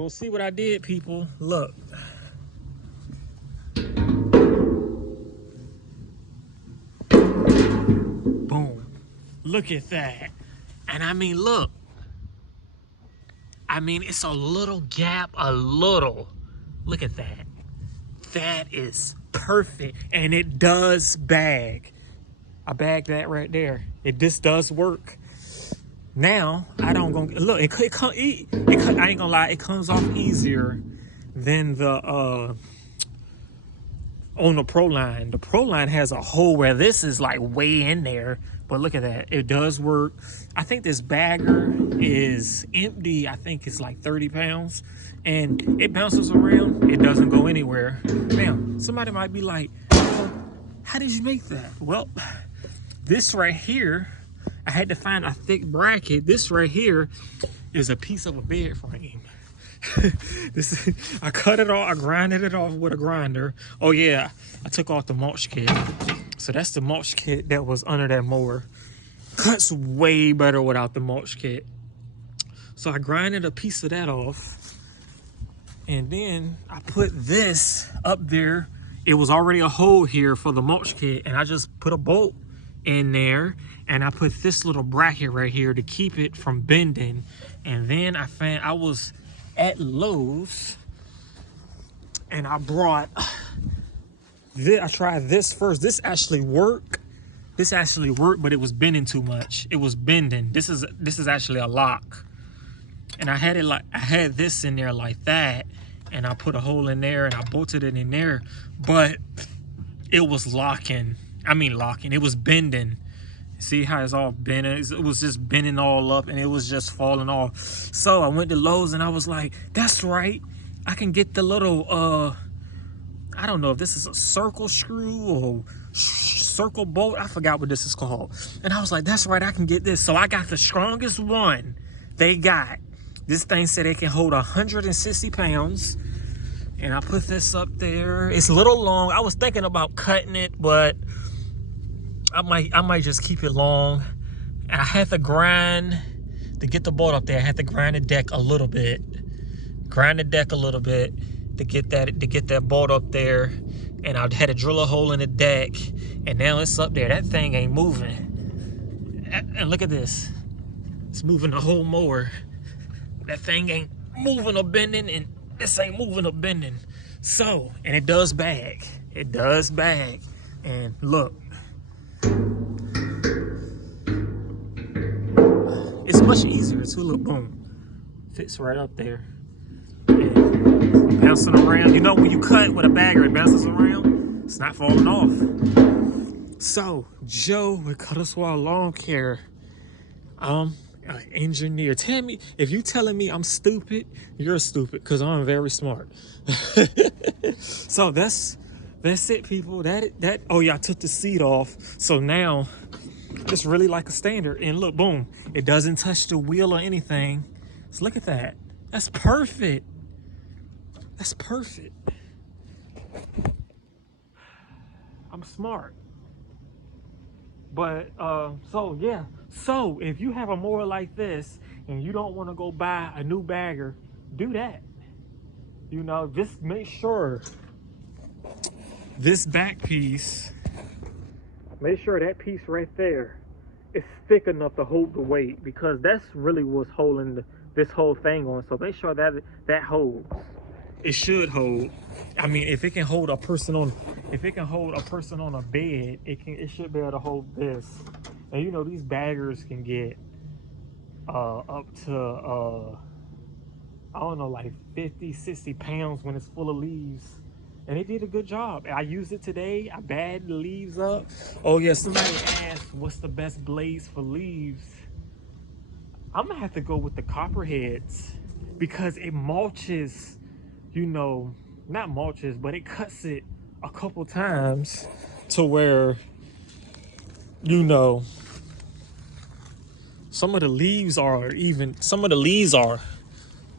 We'll see what I did, people. Look. Boom. Look at that. And I mean, look. I mean, it's a little gap, a little. Look at that. That is perfect. And it does bag. I bagged that right there. This does work. Now, I don't go, look, I ain't gonna lie, it comes off easier than the, on the proline. The proline has a hole where this is like way in there, but look at that, it does work. I think this bagger is empty. I think it's like 30 pounds and it bounces around. It doesn't go anywhere. Now, somebody might be like, oh, how did you make that? Well, this right here, I had to find a thick bracket. This right here is a piece of a bed frame. I cut it off, I grinded it off with a grinder. Oh yeah, I took off the mulch kit. So that's the mulch kit that was under that mower. Cuts way better without the mulch kit. So I grinded a piece of that off. And then I put this up there. It was already a hole here for the mulch kit, and I just put a bolt in there, and I put this little bracket right here to keep it from bending. And then I was at Lowe's and I brought this. I tried this first. This actually worked, but it was bending too much. It was bending. This is actually a lock, and I had this in there like that, and I put a hole in there and I bolted it in there, but it was locking. It was bending. See how it's all bending? It was just bending all up and it was just falling off. So I went to Lowe's and I was like, that's right. I can get the little, I don't know if this is a circle screw or circle bolt. I forgot what this is called. And I was like, that's right, I can get this. So I got the strongest one they got. This thing said it can hold 160 pounds. And I put this up there. It's a little long. I was thinking about cutting it, but I might just keep it long. And I had to grind to get the bolt up there. I had to grind the deck a little bit. To get that bolt up there. And I had to drill a hole in the deck. And now it's up there. That thing ain't moving. And look at this. It's moving the whole mower. That thing ain't moving or bending, and this ain't moving or bending. So, and it does bag. It does bag. And look. It's much easier too. Look, boom, fits right up there. And bouncing around. You know when you cut with a bagger, it bounces around. It's not falling off. So Joe with Husqvarna Lawn Care, engineer. Tell me if you telling me I'm stupid, you're stupid, because I'm very smart. So that's it, people. Oh yeah, I took the seat off. So now it's really like a standard. And look, boom, it doesn't touch the wheel or anything. So look at that. That's perfect. That's perfect. I'm smart. But so yeah. So if you have a mower like this and you don't want to go buy a new bagger, do that. You know, just make sure this back piece, make sure that piece right there is thick enough to hold the weight, because that's really what's holding this whole thing on. So make sure that holds. It should hold. I mean, if it can hold a person on, a bed, it should be able to hold this. And you know, these baggers can get up to I don't know, like 50, 60 pounds when it's full of leaves. And it did a good job. I used it today. I bagged the leaves up. Oh yeah, somebody asked what's the best blades for leaves. I'm gonna have to go with the copperheads, because it mulches, you know, not mulches, but it cuts it a couple times to where, you know, some of the leaves are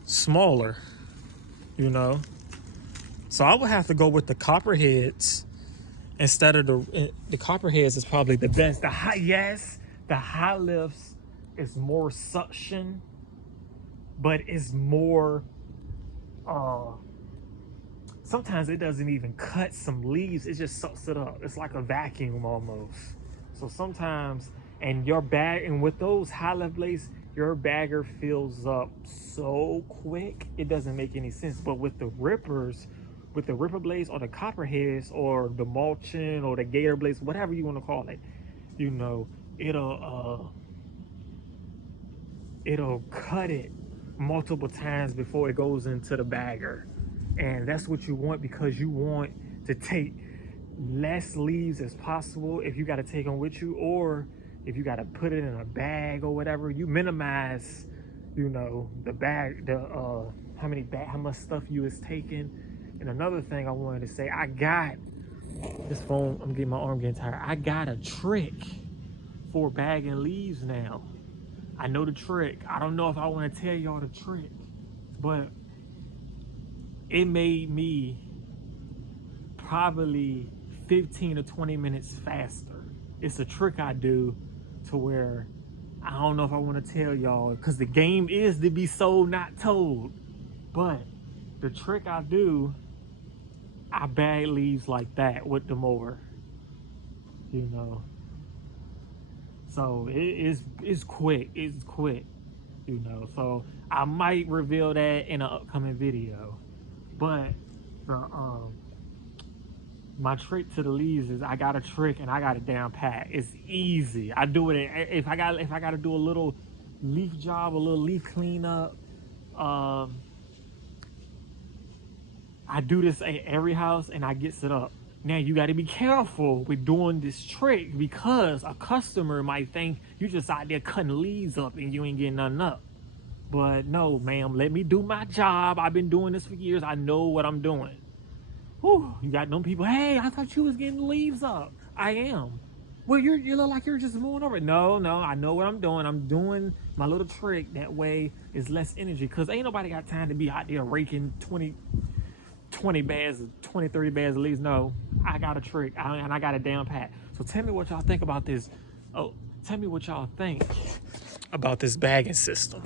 smaller, you know. So I would have to go with the copperheads instead of the copperheads is probably the best. The high lifts is more suction, but it's more sometimes it doesn't even cut some leaves, it just sucks it up. It's like a vacuum almost. So sometimes, and your bag, and with those high level blades, your bagger fills up so quick it doesn't make any sense. But with the rippers, with the ripper blades or the copperheads or the mulching or the gator blades, whatever you want to call it, you know, it'll cut it multiple times before it goes into the bagger. And that's what you want, because you want to take less leaves as possible if you got to take them with you, or if you got to put it in a bag or whatever. You minimize, you know, the bag, the how much stuff you is taking. And another thing I wanted to say, I got this phone, I'm getting my arm getting tired. I got a trick for bagging leaves now. I know the trick. I don't know if I want to tell y'all the trick, but it made me probably 15 to 20 minutes faster. It's a trick I do to where I don't know if I want to tell y'all, because the game is to be sold, not told. But the trick I do, I bag leaves like that with the mower, you know. So it's quick, you know. So I might reveal that in an upcoming video. But the my trick to the leaves is, I got a trick and I got it down pat. It's easy. I do it if I got to do a little leaf job, a little leaf cleanup. I do this at every house and I gets it up. Now you got to be careful with doing this trick, because a customer might think you just out there cutting leaves up and you ain't getting nothing up. But no, ma'am, let me do my job. I've been doing this for years. I know what I'm doing. Whew, you got them people, hey, I thought you was getting leaves up. I am. Well, you look like you're just moving over. No, I know what I'm doing. I'm doing my little trick. That way it's less energy, because ain't nobody got time to be out there raking 20 bags, 20, 30 bags of leaves. No, I got a trick, and I got it down pat. So tell me what y'all think about this. Oh, tell me what y'all think about this bagging system.